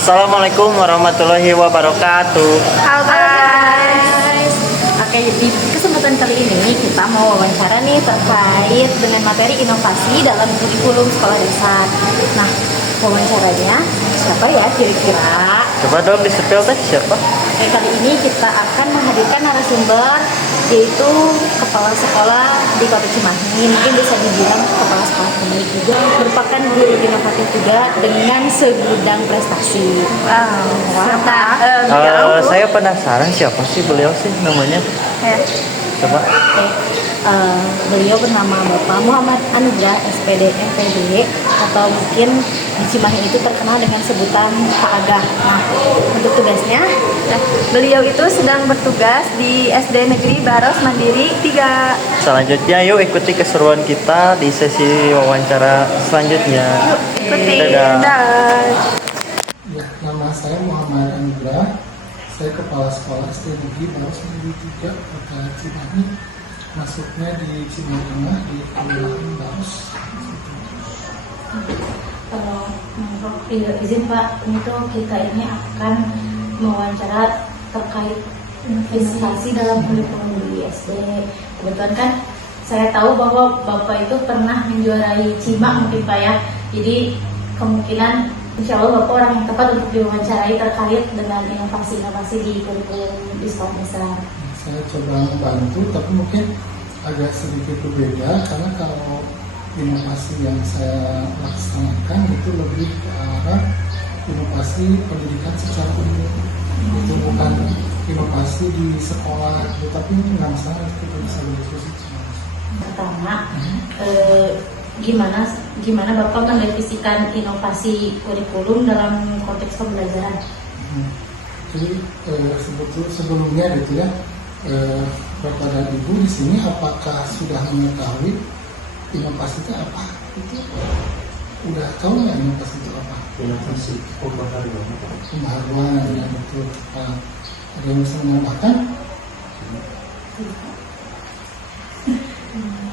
Assalamualaikum warahmatullahi wabarakatuh. Halo guys. Oke, di kesempatan kali ini kita mau wawancara nih terkait dengan materi inovasi dalam kurikulum sekolah dasar. Nah, wawancaranya siapa ya kira-kira? Coba dong di-spill teh siapa? Oke, kali ini kita akan menghadirkan narasumber yaitu kepala sekolah di Kota Cimahi. Mungkin bisa dibilang kepala sekolah pemilik juga, merupakan guru inovatif juga dengan segudang prestasi. Saya penasaran siapa sih beliau sih namanya? Coba. Oke, beliau bernama Bapak Muhammad Anugrah SPD MPD, atau mungkin di Cimahi itu terkenal dengan sebutan Pak Agah. Nah, untuk tugasnya, Beliau itu sedang bertugas di SD Negeri Baros Mandiri 3. Selanjutnya yuk ikuti keseruan kita di sesi wawancara selanjutnya. Yuk, ikuti. Dadah. Ya, nama saya Muhammad Anugrah. Saya kepala sekolah SD Negeri Baros Mandiri 3 Kota Cimahi. Masuknya di Cimahi Tengah di Kelurahan Baros. kalau menurut izin Pak, untuk kita ini akan mewawancara terkait investasi dalam kurikulum di SD. Kebetulan kan saya tahu bahwa Bapak itu pernah menjuarai CIMA mungkin Pak ya. Jadi kemungkinan insya Allah Bapak orang yang tepat untuk diwawancarai terkait dengan inovasi-inovasi di kurikulum di sekolah dasar. Saya coba membantu, tapi mungkin agak sedikit berbeda karena kalau inovasi yang saya laksanakan itu lebih ke arah inovasi pendidikan secara umum. Itu bukan inovasi di sekolah, tetapi ini nggak masalah, kita bisa berdiskusi. Pertama, gimana Bapak mendefinisikan inovasi kurikulum dalam konteks pembelajaran? Jadi sebelumnya gitu ya, Bapak dan Ibu di sini apakah sudah mengetahui inovasi itu apa? Itu udah tahu nggak inovasi itu apa? Inovasi Pembaharuan yang betul. Ada yang bisa menambahkan?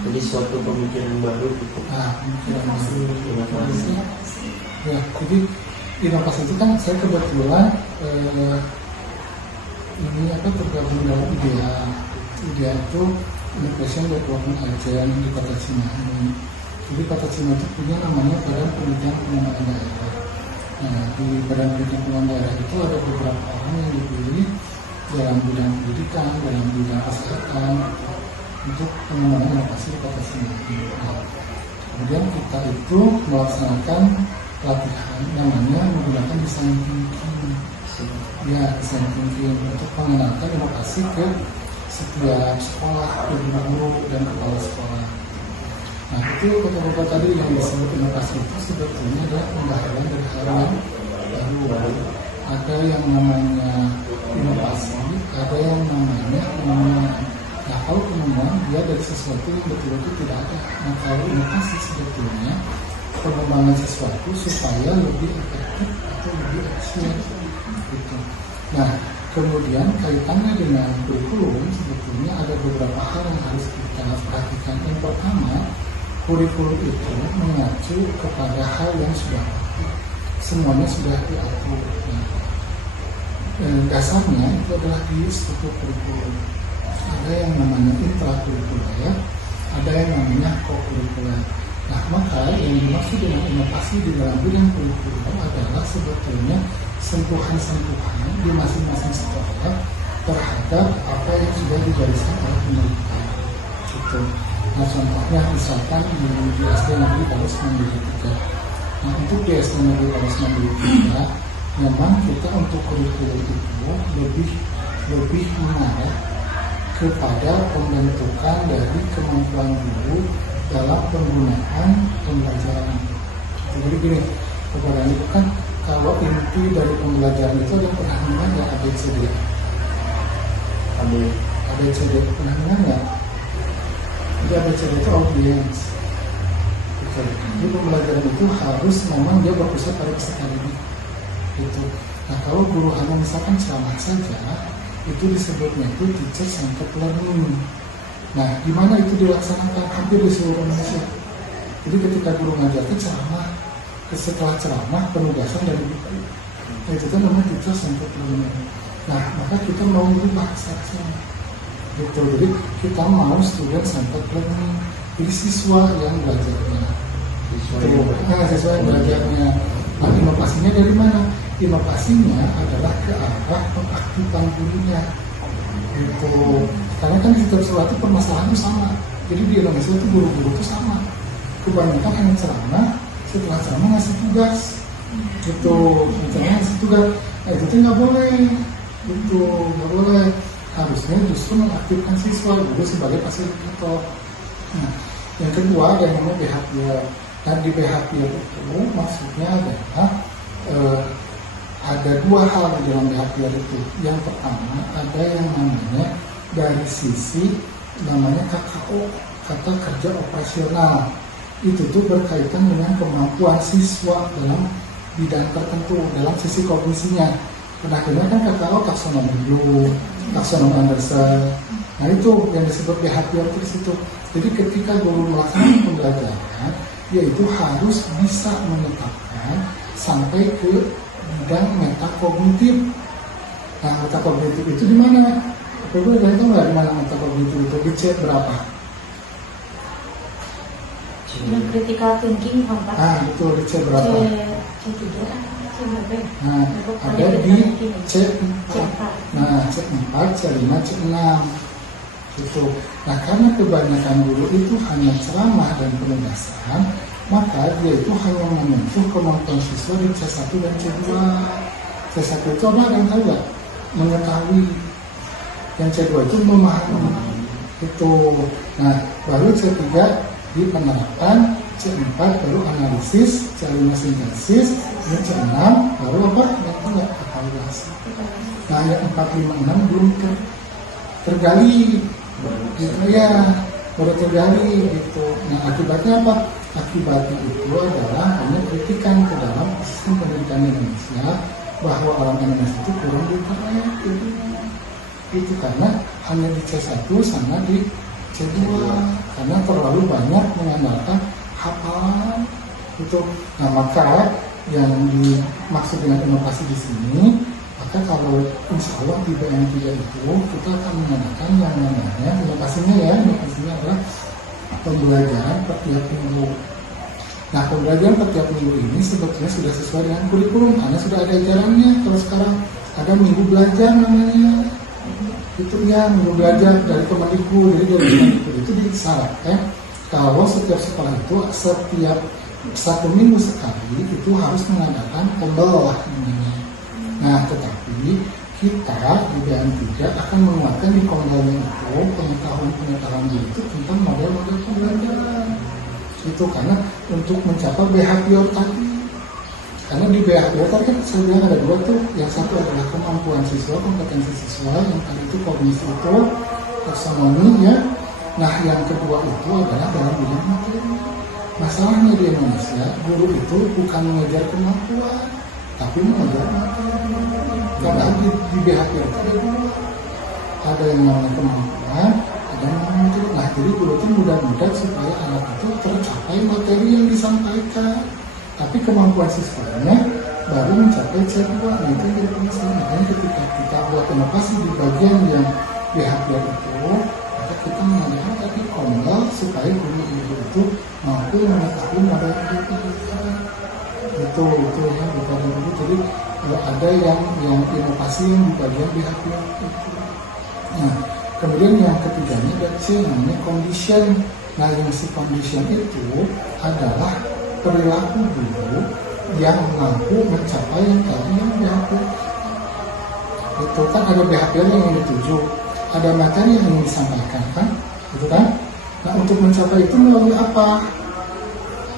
jadi suatu pemikiran baru gitu. Pemikiran baru. Inovasi. Ya, jadi inovasi itu kan saya kebetulan tergabung dalam IDEA. IDEA itu Innovation Development Agent di Kota Cimahi. Jadi Kota Cimahi itu punya namanya Badan Pendidikan Pengembangan Daerah. Nah, di Badan Pendidikan Pengembangan Daerah itu ada beberapa orang yang dipilih dalam bidang pendidikan, dalam bidang kesehatan untuk pengembangan inovasi di Kota Cimahi. Nah, kemudian kita itu melaksanakan pelatihan namanya menggunakan desain thinking. Ya, desain thinking untuk mengenalkan inovasi ke setiap sekolah, ke guru dan kepala sekolah. Nah, itu kata-kata tadi yang disebut inovasi itu sebetulnya adalah pembaharuan dari hal yang baru. Ada yang namanya inovasi, ada yang namanya penemuan. Nah, kalau penemuan dia dari sesuatu yang betul-betul tidak ada. Nah, kalau inovasi sebetulnya pengembangan sesuatu supaya lebih efektif atau lebih efisien gitu. Nah, kemudian kaitannya dengan kurikulum sebetulnya ada beberapa hal yang harus kita perhatikan. Yang pertama, kurikulum itu mengacu kepada hal yang sudah ada. Semuanya sudah diatur. Dasarnya itu adalah di struktur kurikulum. Ada yang namanya intrakurikuler, ada yang namanya kokurikuler. Nah, maka yang dimaksud dengan inovasi di dalam bidang kurikulum adalah sebetulnya sentuhan-sentuhan di masing-masing sekolah terhadap apa yang sudah digariskan oleh pemerintah. Gitu. Nah, contohnya misalkan di SD Negeri Baros Mandiri 3. Nah, untuk di SD Negeri Baros Mandiri 3, memang kita untuk kurikulum itu lebih mengarah kepada pembentukan dari kemampuan guru dalam penggunaan pembelajaran. Jadi gini, kepada itu kan kalau inti dari pembelajaran itu ada pernah ya ABCD. ABCD pernah dengar nggak? Jadi ABCD itu audience. Jadi pembelajaran itu harus memang dia berpusat pada peserta didik. Gitu. Nah, kalau guru hanya misalkan ceramah saja, itu disebutnya itu teacher centered learning. Nah, di mana itu dilaksanakan hampir di seluruh Indonesia. Jadi ketika guru ngajar ceramah, setelah ceramah penugasan dari Nah, itu kan namanya teacher centered learning. Nah, maka kita mau merubah seharusnya gitu. Jadi kita mau student centered learning. Jadi siswa yang belajarnya, siswa yang belajarnya. Nah, inovasinya dari mana? Inovasinya adalah ke arah pengaktifan gurunya gitu. Karena kan di setiap suatu permasalahan itu sama. Jadi di Indonesia itu guru-guru itu sama. Kebanyakan hanya ceramah, setelah ceramah ngasih tugas gitu. Misalnya ngasih tugas, nah itu nggak boleh gitu, nggak boleh. Harusnya justru mengaktifkan siswa guru sebagai fasilitator. Nah, yang kedua ada yang namanya behavior. Nah, di behavior itu maksudnya adalah ada dua hal di dalam behavior itu. Yang pertama ada yang namanya dari sisi namanya KKO, kata kerja operasional. Itu tuh berkaitan dengan kemampuan siswa dalam bidang tertentu, dalam sisi kognisinya. Akhirnya kan KKO taksonomi Bloom, taksonomi Anderson. Nah itu yang disebut behavior di situ. Jadi ketika guru melaksanakan pembelajaran, yaitu harus bisa menetapkan sampai ke bidang metakognitif. Nah, metakognitif itu di mana? Ibu udah tahu nggak di mana metakognitif itu? Di C berapa? Yang critical thinking Pak. Ah, betul, di C berapa? C3 kan? C berapa ya? Nah, ada di C4. Nah, C4, C5, C6. Gitu. Nah, karena kebanyakan guru itu hanya ceramah dan penugasan, maka dia itu hanya menyentuh kemampuan siswa di C1 dan C2. C1 itu apa? Yang tahu nggak? Mengetahui. Yang C2 itu memahami. Itu. Nah, baru C3 di penerapan, C4 baru analisis, C5 sintesis, C6 baru apa? Yang nggak evaluasi. Nah, yang 4, 5, 6 belum tergali. Gitu ya, baru tergali gitu. Nah, akibatnya apa? Akibatnya itu adalah hanya kritikan ke dalam sistem pendidikan Indonesia bahwa orang Indonesia itu kurang literate gitu. Itu karena hanya di C1 sama di C2 karena terlalu banyak mengandalkan hafalan itu. Nah, maka yang dimaksud dengan inovasi di sini, maka kalau insya Allah di BM3 itu kita akan mengadakan yang namanya inovasinya adalah pembelajaran per tiap minggu. Nah, pembelajaran per tiap minggu ini sebetulnya sudah sesuai dengan kurikulum karena sudah ada ajarannya. Kalau sekarang ada minggu belajar namanya, itu ya minggu belajar dari Kemendikbud. Jadi dari Kemendikbud itu disyaratkan kalau setiap sekolah itu setiap 1 minggu sekali itu harus mengadakan pembel namanya. Nah, tetapi kita di BM3 akan menguatkan di kombelnya itu pengetahuan itu tentang model-model pembelajaran. Itu karena untuk mencapai behavior tadi. Karena di behavior tadi kan saya bilang ada dua tuh. Yang satu adalah kemampuan siswa, kompetensi siswa. Yang tadi itu kognisi itu, taksonomi ya. Nah, yang kedua itu adalah dalam bidang materi. Masalahnya di Indonesia, guru itu bukan mengejar kemampuan, tapi mengejar materi. Padahal di behavior ada dua. Ada yang namanya kemampuan, ada yang namanya materi. Nah, jadi guru itu mudah-mudahan supaya anak itu tercapai materi yang disampaikan. Tapi kemampuan siswanya baru mencapai C2. Nah, itu yang jadi masalah. Makanya ketika kita buat inovasi di bagian yang behavior itu, maka kita mengadakan tadi kombel supaya guru-guru itu mampu mengetahui model pembelajaran. Itu ya bukan dulu. Jadi ada yang inovasi yang di bagian behavior itu. Nah, kemudian yang ketiganya ada C namanya condition. Nah, yang si condition itu adalah perilaku guru yang mampu mencapai yang tadi yang behavior. Itu kan ada behavior yang ingin dituju, ada materi yang ingin disampaikan kan, gitu kan? Nah, untuk mencapai itu melalui apa?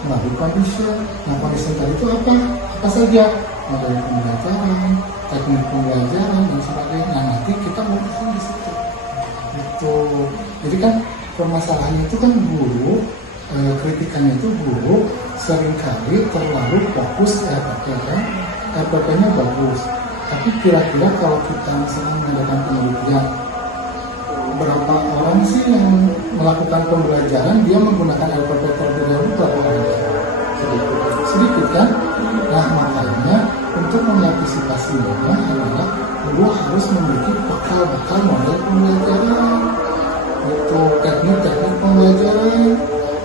Melalui condition. Nah, condition tadi itu apa? Apa saja? Model pembelajaran, teknik pembelajaran dan sebagainya. Nah, nanti kita mau di situ. Itu. Jadi kan permasalahannya itu kan guru, kritikannya itu guru seringkali terlalu fokus RPP kan? RPP-nya bagus. Tapi kira-kira kalau kita misalnya mengadakan penelitian, berapa orang sih yang melakukan pembelajaran dia menggunakan LPP terlebih dahulu? Berapa orang? Sedikit kan? Nah, makanya untuk mengantisipasinya adalah guru harus memiliki bekal-bekal model pembelajaran, itu teknik-teknik pembelajaran.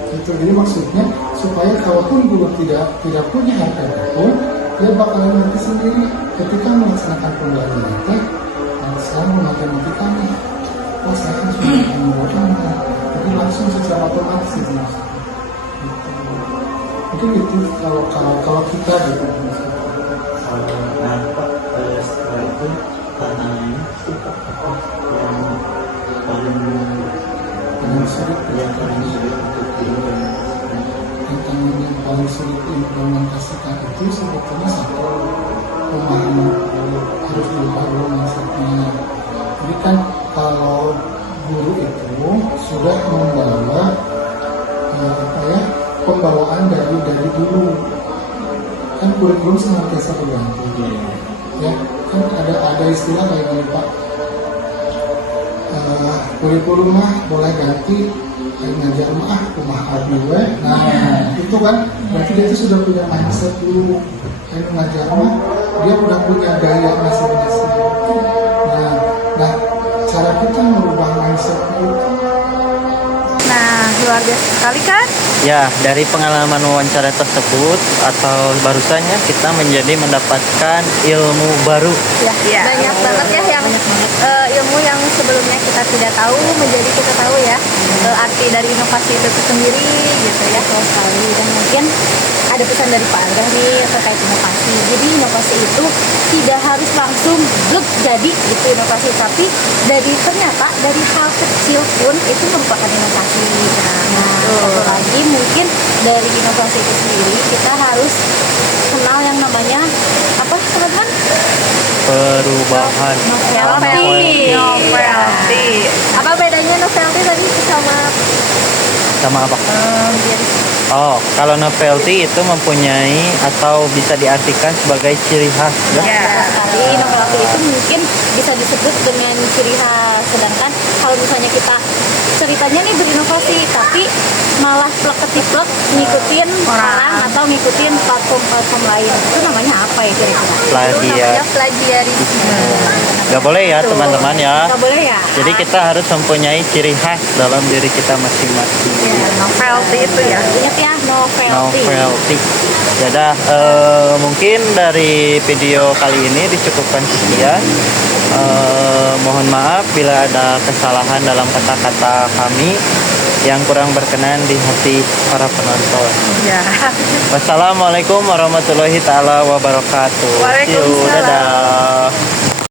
Itu jadi maksudnya supaya kalaupun guru tidak punya harta buku, dia bakalan ngerti sendiri ketika melaksanakan pembelajaran teh. Sekarang matematika nih, oh saya harus menggunakan jadi langsung secara otomatis itu maksudnya. Gitu. Mungkin itu kalau kita gitu. Nah Pak, setelah itu tantangannya itu apa yang paling sulit yang paling sulit untuk diimplementasikan? tantangan yang paling sulit diimplementasikan itu sebetulnya satu, pemahaman harus diubah dulu mindsetnya. Jadi kan kalau guru itu sudah membawa pembawaan dari dulu, kan kurikulum senantiasa berganti. Ya kan ada istilah kayak gini Pak, kurikulum mah boleh ganti, ngajar mah kumaha gue. Nah itu kan berarti dia itu sudah punya mindset dulu. Ngajar mah dia udah punya gaya masing-masing. Nah cara kita merubah mindset itu. Nah, luar biasa sekali kan? Ya, dari pengalaman wawancara tersebut atau barusannya kita menjadi mendapatkan ilmu baru. Ya, banyak banget ya yang ilmu yang sebelumnya kita tidak tahu menjadi kita tahu ya. Arti dari inovasi itu sendiri gitu ya. Betul sekali. Dan mungkin ada pesan dari Pak Arga nih terkait inovasi. Jadi inovasi itu tidak harus langsung blek jadi gitu inovasi, tapi ternyata dari hal kecil pun itu merupakan inovasi. Nah, satu lagi mungkin dari inovasi itu sendiri kita harus kenal yang namanya apa teman-teman? Perubahan. Novelty. Apa bedanya novelty tadi sama Sama apa? Oh, kalau novelty itu mempunyai atau bisa diartikan sebagai ciri khas. Ya? Sekali novelty itu mungkin bisa disebut dengan ciri khas, sedangkan kalau misalnya kita ceritanya nih berinovasi tapi malah plek-ketiplek ngikutin orang atau ngikutin platform lain, itu namanya apa ya kira-kira? plagiarisme. Gak boleh ya teman-teman ya. Nggak boleh ya? Jadi kita harus mempunyai ciri khas dalam diri kita masing-masing. Novelty itu ya. Ingat ya, novelty. Novelty. Jadi mungkin dari video kali ini dicukupkan sekian. Mohon maaf bila ada kesalahan dalam kata-kata kami yang kurang berkenan di hati para penonton. Ya. Wassalamualaikum warahmatullahi taala wabarakatuh. Waalaikumsalam. Dadah.